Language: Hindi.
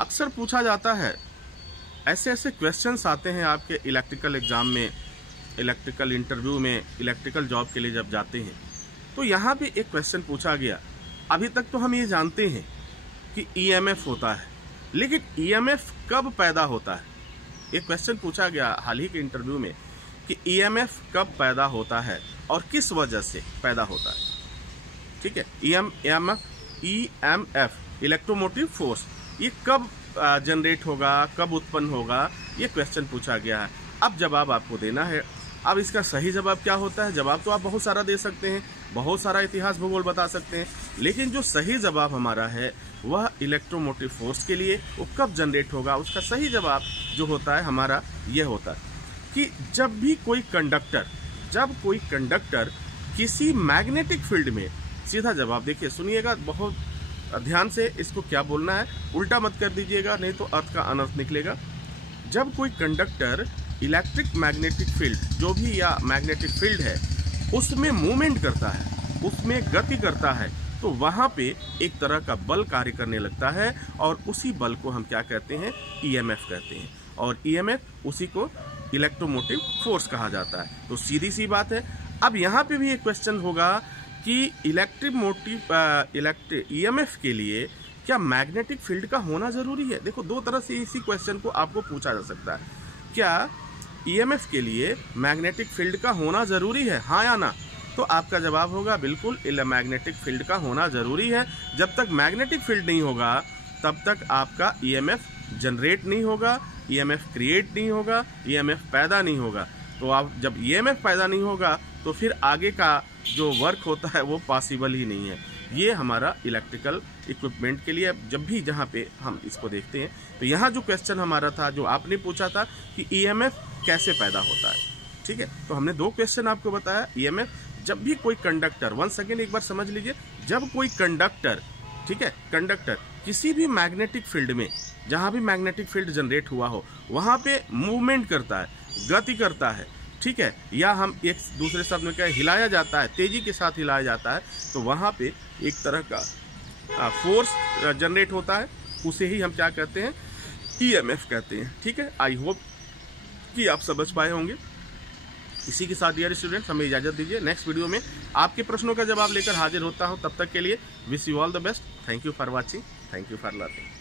अक्सर पूछा जाता है, ऐसे ऐसे क्वेश्चंस आते हैं आपके इलेक्ट्रिकल एग्ज़ाम में, इलेक्ट्रिकल इंटरव्यू में, इलेक्ट्रिकल जॉब के लिए जब जाते हैं तो यहाँ पे एक क्वेश्चन पूछा गया। अभी तक तो हम ये जानते हैं कि ईएमएफ होता है, लेकिन ईएमएफ कब पैदा होता है? एक क्वेश्चन पूछा गया हाल ही के इंटरव्यू में कि ईएमएफ कब पैदा होता है और किस वजह से पैदा होता है। ठीक है, ईएमएफ इलेक्ट्रोमोटिव फोर्स, ये कब जनरेट होगा, कब उत्पन्न होगा, ये क्वेश्चन पूछा गया है। अब जवाब आपको देना है। अब इसका सही जवाब क्या होता है? जवाब तो आप बहुत सारा दे सकते हैं, बहुत सारा इतिहास भूगोल बता सकते हैं, लेकिन जो सही जवाब हमारा है वह इलेक्ट्रोमोटिव फोर्स के लिए वो कब जनरेट होगा, उसका सही जवाब जो होता है हमारा यह होता है कि जब कोई कंडक्टर किसी मैग्नेटिक फील्ड में, सीधा जवाब देखिए, सुनिएगा बहुत ध्यान से, इसको क्या बोलना है उल्टा मत कर दीजिएगा, नहीं तो अर्थ का अनर्थ निकलेगा। जब कोई कंडक्टर इलेक्ट्रिक मैग्नेटिक फील्ड, जो भी या मैग्नेटिक फील्ड है, उसमें मूवमेंट करता है, उसमें गति करता है, तो वहाँ पे एक तरह का बल कार्य करने लगता है और उसी बल को हम क्या कहते हैं? ईएमएफ कहते हैं। और ईएमएफ उसी को इलेक्ट्रोमोटिव फोर्स कहा जाता है। तो सीधी सी बात है। अब यहाँ पे भी एक क्वेश्चन होगा कि ईएमएफ के लिए क्या मैग्नेटिक फील्ड का होना जरूरी है? देखो, दो तरह से इसी क्वेश्चन को आपको पूछा जा सकता है। क्या ईएमएफ के लिए मैग्नेटिक फील्ड का होना जरूरी है, हाँ या ना? तो आपका जवाब होगा बिल्कुल मैग्नेटिक फील्ड का होना जरूरी है। जब तक मैग्नेटिक फील्ड नहीं होगा तब तक आपका ईएमएफ जनरेट नहीं होगा, ईएमएफ क्रिएट नहीं होगा, ईएमएफ पैदा नहीं होगा। तो आप जब ईएमएफ पैदा नहीं होगा तो फिर आगे का जो वर्क होता है वो पॉसिबल ही नहीं है। ये हमारा इलेक्ट्रिकल इक्विपमेंट के लिए जब भी जहाँ पे हम इसको देखते हैं, तो यहाँ जो क्वेश्चन हमारा था, जो आपने पूछा था कि ईएमएफ कैसे पैदा होता है, ठीक है, तो हमने दो क्वेश्चन आपको बताया। ईएमएफ, जब भी कोई कंडक्टर, वन सेकेंड एक बार समझ लीजिए, जब कोई कंडक्टर, ठीक है, कंडक्टर किसी भी मैग्नेटिक फील्ड में, जहाँ भी मैग्नेटिक फील्ड जनरेट हुआ हो, वहाँ पे मूवमेंट करता है, गति करता है, ठीक है, या हम एक दूसरे शब्द में कहें हिलाया जाता है, तेजी के साथ हिलाया जाता है, तो वहाँ पे एक तरह का फोर्स जनरेट होता है, उसे ही हम क्या कहते हैं? ईएमएफ कहते हैं। ठीक है, आई होप कि आप समझ पाए होंगे। इसी के साथ डियर स्टूडेंट्स, हमें इजाज़त दीजिए। नेक्स्ट वीडियो में आपके प्रश्नों का जवाब लेकर हाजिर होता हूँ। तब तक के लिए wish you all the best. Thank you for watching, thank you for learning.